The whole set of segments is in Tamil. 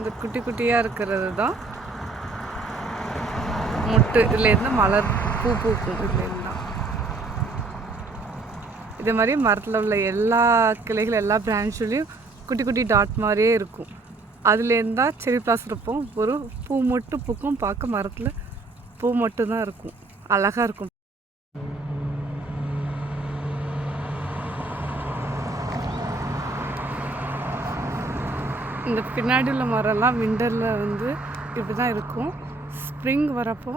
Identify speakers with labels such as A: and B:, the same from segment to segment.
A: இந்த குட்டி குட்டியாக இருக்கிறது தான். முட்டு இதுலேருந்து மலர் பூ பூக்கும் இதுலேருந்து தான். இதே மாதிரி மரத்தில் உள்ள எல்லா கிளைகள் எல்லா பிரான்ச்சுலேயும் குட்டி குட்டி டாட் மாதிரியே இருக்கும். அதுலேருந்து தான் செடி பிளாஸ் இருப்போம். ஒரு பூ மட்டும் பூக்கும் பார்க்க மரத்தில் பூ மட்டும் தான் இருக்கும். அழகாக இருக்கும். இந்த பின்னாடி உள்ள மரம்லாம் விண்டரில் வந்து இப்படி தான் இருக்கும். ஸ்ப்ரிங் வரப்போ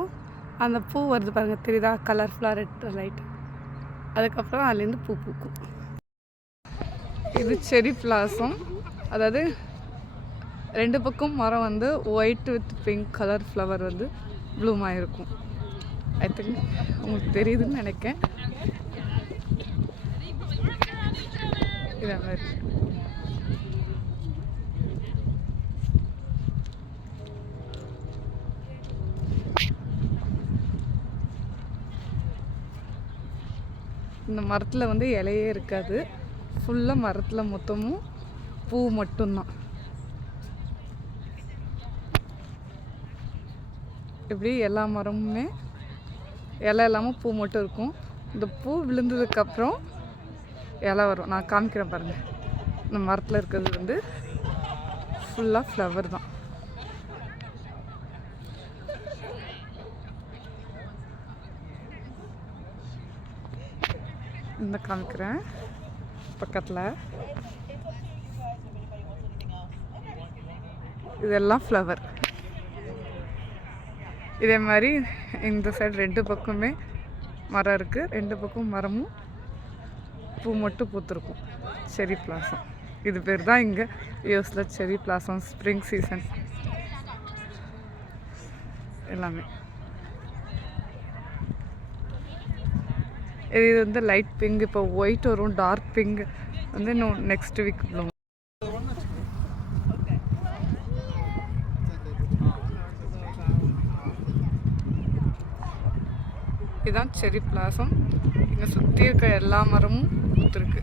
A: அந்த பூ வருது பாருங்கள் தெரியுதா? கலர்ஃபுல்லாக ரெட் லைட் அதுக்கப்புறம் அதுலேருந்து பூ பூக்கும். இது செரி பிளாசம் அதாவது ரெண்டு பக்கம் மரம் வந்து white with pink colour flower வந்து ப்ளூமாக இருக்கும். ஐ திங்க் உங்களுக்கு தெரியுதுன்னு நினைக்கேன் இதை மாதிரி. இந்த மரத்தில் வந்து இலையே இருக்காது. ஃபுல்லாக மரத்தில் மொத்தமும் பூ மட்டும்தான். இப்படி எல்லா மரமுமே இலை இல்லாமல் பூ மட்டும் இருக்கும். இந்த பூ விழுந்ததுக்கப்புறம் இலை வரும். நான் காமிக்கிறேன் பாருங்கள் இந்த மரத்தில் இருக்கிறது வந்து ஃபுல்லாக ஃப்ளவர் தான். இந்த காமிக்கிறேன். பக்கத்தில். இதெல்லாம் ஃப்ளவர் இதே மாதிரி இந்த சைடு ரெண்டு பக்கமே மரம் இருக்குது ரெண்டு பக்கம் மரமும் பூ மட்டும் பூத்துருக்கும். செரி பிளாசம் இது பேர் தான் இங்கே யூஸில் செரி பிளாசம் ஸ்ப்ரிங் சீசன் எல்லாமே. இது வந்து லைட் பிங்க் இப்போ ஒயிட் வரும் டார்க் பிங்க் வந்து இன்னும் நெக்ஸ்ட் வீக் ப்ளூ இதுதான் செரி பிளாசம். இங்கே சுற்றி இருக்க எல்லா மரமும் பூத்துருக்கு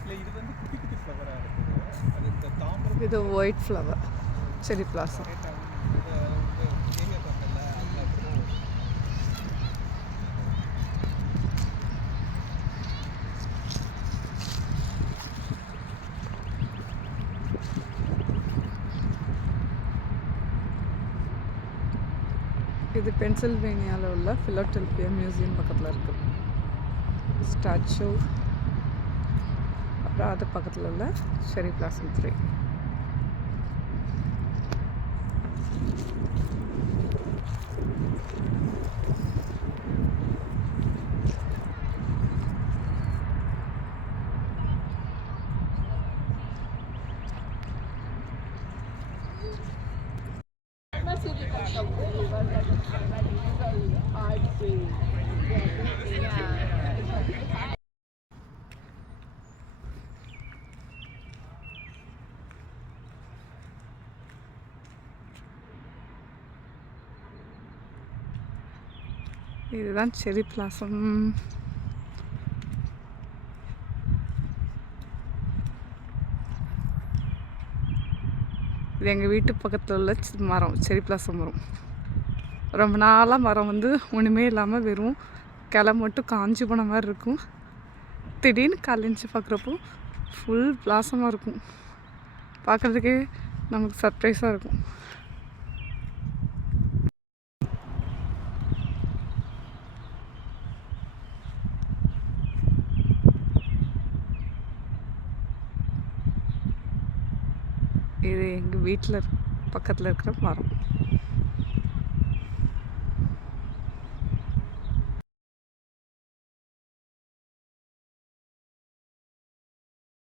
B: இல்லை இது வந்து குட்டி குட்டி ஃப்ளவராக இருக்குது அது இந்த தாமரை
A: இது ஒயிட் ஃப்ளவர் செரி பிளாசம்
B: இது
A: பென்சில்வேனியாவில் உள்ள ஃபிலோடெல்பியா மியூசியம் பக்கத்தில் இருக்கு. ஸ்டாச்சு அப்புறம் அது பக்கத்தில் உள்ள ஷெரி பிளாசம் த்ரீ இதுதான் செரி பிளாசம் இது எங்கள் வீட்டு பக்கத்தில் உள்ள மரம் செரி பிளாசம் மரம். ரொம்ப நாளாக மரம் வந்து ஒன்றுமே இல்லாமல் வெறும் கிளை மட்டும் காஞ்சி போன மாதிரி இருக்கும். திடீர்னு கலைஞ்சி பார்க்குறப்போ ஃபுல் பிளாசமாக இருக்கும். பார்க்குறதுக்கே நமக்கு சர்ப்ரைஸாக இருக்கும். எங்கள் வீட்டில் பக்கத்தில் இருக்கிற மரம்.